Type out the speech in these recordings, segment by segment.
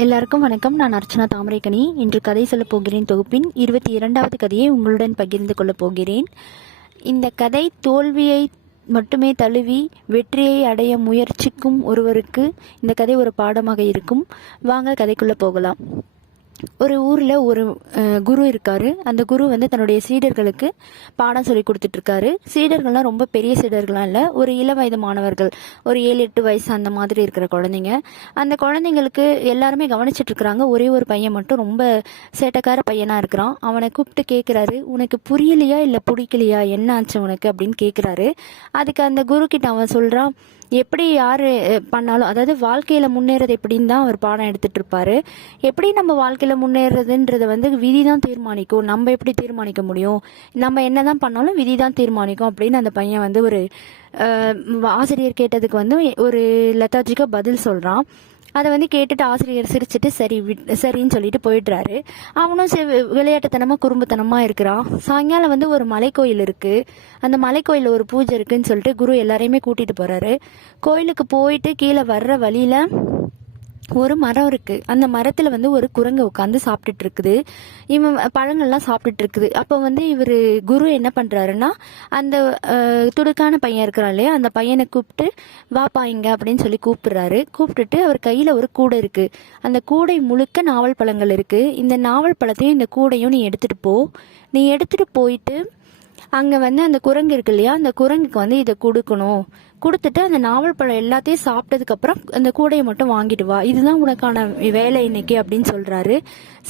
எல்லாருக்கும் வணக்கம். நான் அர்ச்சனா தாமரைக்கனி. இன்று கதை சொல்லப் போகிறேன் தொகுப்பின் இருபத்தி இரண்டாவது கதையை உங்களுடன் பகிர்ந்து கொள்ளப் போகிறேன். இந்த கதை தோல்வியை மட்டுமே தழுவி வெற்றியை அடைய முயற்சிக்கும் ஒருவருக்கு இந்த கதை ஒரு பாடமாக இருக்கும். வாங்க கதைக்குள்ளே போகலாம். ஒரு ஊரில் ஒரு குரு இருக்காரு. அந்த குரு வந்து தன்னுடைய சீடர்களுக்கு பாடம் சொல்லி கொடுத்துட்டு இருக்காரு சீடர்கள்லாம் ரொம்ப பெரிய சீடர்கள்லாம் இல்லை. ஒரு இள வயது மாணவர்கள் ஒரு ஏழு எட்டு வயசு அந்த மாதிரி இருக்கிற குழந்தைங்க. அந்த குழந்தைங்களுக்கு எல்லாருமே கவனிச்சிட்டு இருக்கிறாங்க ஒரே ஒரு பையன் மட்டும் ரொம்ப சேட்டக்கார பையனாக இருக்கிறான். அவனை கூப்பிட்டு கேட்குறாரு உனக்கு புரியலையா இல்லை பிடிக்கலையா? என்ன ஆச்சு உனக்கு? அப்படின்னு கேட்குறாரு அதுக்கு அந்த குரு கிட்ட அவன் சொல்கிறான் எப்படி யார் பண்ணாலும் அதாவது வாழ்க்கையில் முன்னேறது எப்படின்னு தான் அவர் பாடம் எடுத்துகிட்டு இருப்பாரு எப்படி நம்ம வாழ்க்கையில் முன்னேறதுன்றதை வந்து விதி தான் தீர்மானிக்கும். நம்ம எப்படி தீர்மானிக்க முடியும்? நம்ம என்ன தான் பண்ணாலும் விதி தான் தீர்மானிக்கும் அப்படின்னு அந்த பையன் வந்து ஒரு ஆசிரியர் கேட்டதுக்கு வந்து ஒரு லெத்தாஜிக்காக பதில் சொல்கிறான் அதை வந்து கேட்டுட்டு ஆசிரியர் சிரிச்சுட்டு சரி விட்- சரின்னு சொல்லிட்டு போயிடுறாரு. அவனும் சரி குறும்புத்தனமாக இருக்கிறான் சாயங்காலம் வந்து ஒரு மலைக்கோயில் இருக்கு. அந்த மலைக்கோயிலில் ஒரு பூஜை இருக்குன்னு சொல்லிட்டு குரு எல்லாரையுமே கூட்டிட்டு போறாரு. கோயிலுக்கு போயிட்டு கீழே வர்ற வழியில ஒரு மரம் இருக்கு. அந்த மரத்துல வந்து ஒரு குரங்கு உட்காந்து சாப்பிட்டுட்டு இருக்குது. இவன் பழங்கள்லாம் சாப்பிட்டுட்டு இருக்குது. அப்போ வந்து இவர் குரு என்ன பண்றாருன்னா அந்த துடுக்கான பையன் இருக்கிறான் இல்லையா? அந்த பையனை கூப்பிட்டு வாப்பா இங்க அப்படின்னு சொல்லி கூப்பிடுறாரு. கூப்பிட்டுட்டு அவர் கையில ஒரு கூடை இருக்கு. அந்த கூடை முழுக்க நாவல் பழங்கள் இருக்கு. இந்த நாவல் பழத்தையும் இந்த கூடையும் நீ எடுத்துட்டு போ. நீ எடுத்துட்டு போயிட்டு அங்க வந்து அந்த குரங்கு இருக்கு இல்லையா? அந்த குரங்குக்கு வந்து இதை கொடுக்கணும். கொடுத்துட்டு அந்த நாவல் பழம் எல்லாத்தையும் சாப்பிட்டதுக்கு அப்புறம் அந்த கூடையை மட்டும் வாங்கிட்டு வா இதுதான் உனக்கான வேலை இன்னைக்கு அப்படின்னு சொல்றாரு.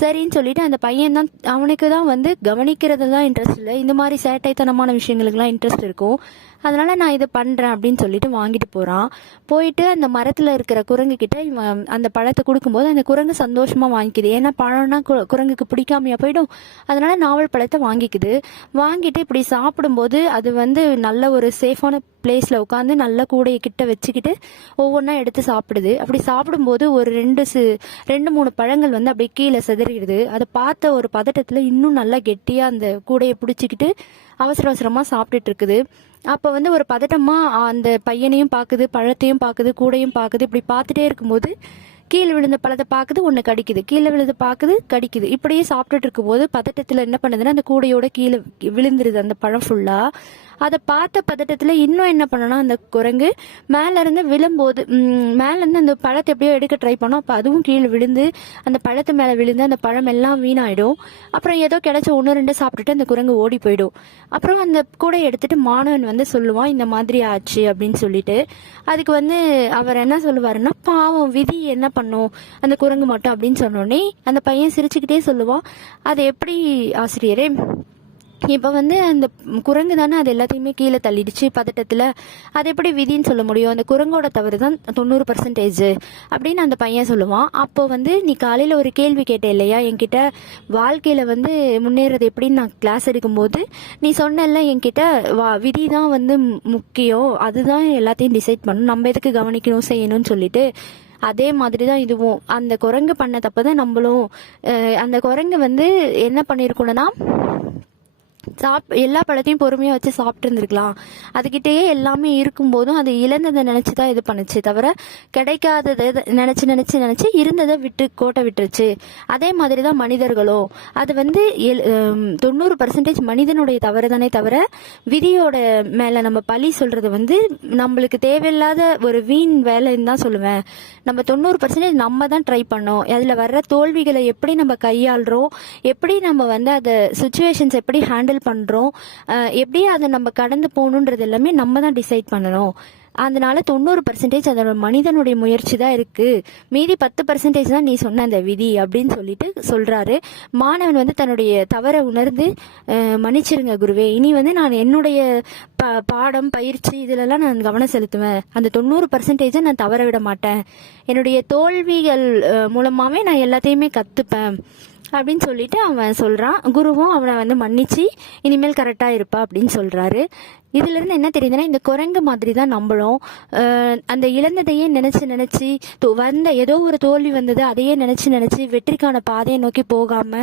சரின்னு சொல்லிட்டு அந்த பையன் தான் அவனுக்கு தான் வந்து கவனிக்கிறது தான் இன்ட்ரெஸ்ட் இல்லை. இந்த மாதிரி சேட்டைத்தனமான விஷயங்களுக்குலாம் இன்ட்ரெஸ்ட் இருக்கும். அதனால நான் இதை பண்றேன் அப்படின்னு சொல்லிட்டு வாங்கிட்டு போறான். போயிட்டு அந்த மரத்துல இருக்கிற குரங்கு கிட்ட இவன் அந்த பழத்தை கொடுக்கும்போது அந்த குரங்கு சந்தோஷமா வாங்கிக்குது. ஏன்னா பழம்னா கு- குரங்குக்கு பிடிக்காமையா போயிடும். அதனால நாவல் பழத்தை வாங்கிக்குது. வாங்கிட்டு இப்படி சாப்பிடும்போது அது வந்து நல்ல ஒரு சேஃபான பிளேஸ்ல உட்காந்து நல்ல கூடையை கிட்ட வச்சுக்கிட்டு ஒவ்வொன்றா எடுத்து சாப்பிடுது. அப்படி சாப்பிடும்போது ஒரு ரெண்டு சி ரெண்டு மூணு பழங்கள் வந்து அப்படியே கீழே சிதறிடுது. அதை பார்த்த ஒரு பதட்டத்தில் இன்னும் நல்லா கெட்டியாக அந்த கூடையை பிடிச்சிக்கிட்டு அவசர அவசரமாக சாப்பிட்டுட்டு இருக்குது. அப்போ வந்து ஒரு பதட்டமாக அந்த பையனையும் பார்க்குது பழத்தையும் பார்க்குது கூடையும் பார்க்குது இப்படி பார்த்துட்டே இருக்கும்போது கீழே விழுந்த பழத்தை பார்க்குது ஒன்று கடிக்குது. கீழே விழுந்து பார்க்குது கடிக்குது. இப்படியே சாப்பிட்டுட்டு இருக்கும்போது பதட்டத்தில் என்ன பண்ணுதுன்னா அந்த கூடையோட கீழே விழுந்துருது அந்த பழம் ஃபுல்லாக அதை பார்த்த பதட்டத்தில் இன்னும் என்ன பண்ணனா அந்த குரங்கு மேலேருந்து விழும்போது மேலேருந்து அந்த பழத்தை எப்படியோ எடுக்க ட்ரை பண்ணோம். அப்போ அதுவும் கீழே விழுந்து அந்த பழத்து மேலே விழுந்து அந்த பழம் எல்லாம் வீணாயிடும். அப்புறம் ஏதோ கிடைச்ச ஒன்று ரெண்டு சாப்பிட்டுட்டு அந்த குரங்கு ஓடி போயிடும். அப்புறம் அந்த கூடை எடுத்துட்டு மாணவன் வந்து சொல்லுவான் இந்த மாதிரி ஆச்சு அப்படின்னு சொல்லிட்டு. அதுக்கு வந்து அவர் என்ன சொல்லுவாருன்னா பாவம் விதி என்ன பண்ணும்? அந்த குரங்கு மட்டும் அப்படின்னு சொன்னோடனே அந்த பையன் சிரிச்சுக்கிட்டே சொல்லுவான். அது எப்படி ஆசிரியரே? இப்போ வந்து அந்த குரங்கு தானே அது எல்லாத்தையுமே கீழே தள்ளிடுச்சு பதட்டத்தில். அது எப்படி விதின்னு சொல்ல முடியும்? அந்த குரங்கோட தவறு தான் தொண்ணூறு பர்சன்டேஜ் அப்படின்னு அந்த பையன் சொல்லுவான். அப்போ வந்து நீ காலையில் ஒரு கேள்வி கேட்ட இல்லையா? என்கிட்ட வாழ்க்கையில் வந்து முன்னேறது எப்படின்னு நான் கிளாஸ் எடுக்கும்போது நீ சொன்னல என்கிட்ட வா விதி தான் வந்து முக்கியம். அதுதான் எல்லாத்தையும் டிசைட் பண்ணணும் நம்ம எதுக்கு கவனிக்கணும் செய்யணும்னு சொல்லிட்டு அதே மாதிரி தான் இதுவும். அந்த குரங்கு பண்ண தப்பு தான் நம்மளும் அந்த குரங்கு வந்து என்ன பண்ணியிருக்கணும்னா சாப் எல்லா பழத்தையும் பொறுமையாக வச்சு சாப்பிட்டு இருந்திருக்கலாம் அதுக்கிட்டேயே எல்லாமே இருக்கும்போதும் அது இழந்ததை நினச்சி தான் இது பண்ணுச்சு தவிர கிடைக்காததை நினச்சி நினச்சி நினச்சி இருந்ததை விட்டு கோட்டை விட்டுருச்சு. அதே மாதிரி தான் மனிதர்களும். அது வந்து எல்- தொண்ணூறு பர்சன்டேஜ் மனிதனுடைய தவறு தானே தவிர விதியோட மேலே நம்ம பழி சொல்கிறது வந்து நம்மளுக்கு தேவையில்லாத ஒரு வீண் வேலைன்னு தான் சொல்லுவேன். நம்ம தொண்ணூறு பர்சன்டேஜ் நம்ம தான் ட்ரை பண்ணோம். அதில் வர்ற தோல்விகளை எப்படி நம்ம கையாளுறோம்? எப்படி நம்ம வந்து அதை சுச்சுவேஷன்ஸ் எப்படி ஹேண்டில் பண்ணுறோம் எப்படி அதை நம்ம கடந்து போகணுன்றது எல்லாமே நம்ம தான் டிசைட் பண்ணணும். அதனால தொண்ணூறு பர்சன்டேஜ் அதோட மனிதனுடைய முயற்சி தான் இருக்கு. மீதி பத்து பர்சன்டேஜ் தான் நீ சொன்ன அந்த விதி அப்படின்னு சொல்லிட்டு சொல்றாரு. மாணவன் வந்து தன்னுடைய தவறை உணர்ந்து மன்னிச்சிருங்க குருவே. இனி வந்து நான் என்னுடைய ப- பாடம் பயிற்சி இதுலலாம் நான் கவனம் செலுத்துவேன். அந்த தொண்ணூறு பர்சன்டேஜை நான் தவற விட மாட்டேன். என்னுடைய தோல்விகள் மூலமாகவே நான் எல்லாத்தையுமே கற்றுப்பேன் அப்படின்னு சொல்லிட்டு அவன் சொல்கிறான் குருவும் அவனை வந்து மன்னிச்சு இனிமேல் கரெக்டாக இருப்பா அப்படின்னு சொல்கிறாரு இதுல இருந்து என்ன தெரியுதுன்னா இந்த குரங்கு மாதிரி தான் நம்மளும் அந்த இழந்ததையே நினைச்சு நினைச்சு தோ- வந்த ஏதோ ஒரு தோல்வி வந்தது அதையே நினைச்சு நினைச்சு வெற்றிக்கான பாதையை நோக்கி போகாம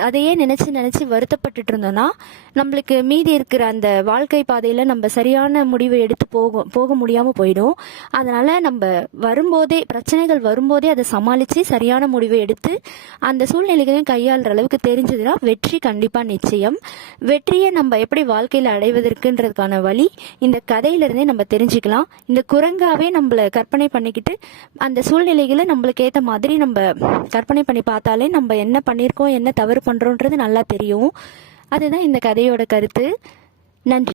அதையே நினைச்சு நினைச்சு வருத்தப்பட்டுட்டு இருந்தோம்னா நம்மளுக்கு மீதி இருக்கிற அந்த வாழ்க்கை பாதையில நம்ம சரியான முடிவை எடுத்து போக போக முடியாம போயிடும். அதனால நம்ம வரும்போதே பிரச்சனைகள் வரும்போதே அதை சமாளிச்சு சரியான முடிவை எடுத்து அந்த சூழ்நிலைகளையும் கையாளுற அளவுக்கு தெரிஞ்சதுன்னா வெற்றி கண்டிப்பா நிச்சயம். வெற்றியை நம்ம எப்படி வாழ்க்கையில இருக்குன்றதுக்கான வழி இந்த கதையிலிருந்தே நம்ம தெரிஞ்சுக்கலாம். இந்த குரங்காவே நம்மள கற்பனை பண்ணிக்கிட்டு அந்த சூழ்நிலைகளை நம்மளுக்கு ஏற்ற மாதிரி நம்ம கற்பனை பண்ணி பார்த்தாலே நம்ம என்ன பண்ணியிருக்கோம் என்ன தவறு பண்ணுறோன்றது நல்லா தெரியும். அதுதான் இந்த கதையோட கருத்து. நன்றி.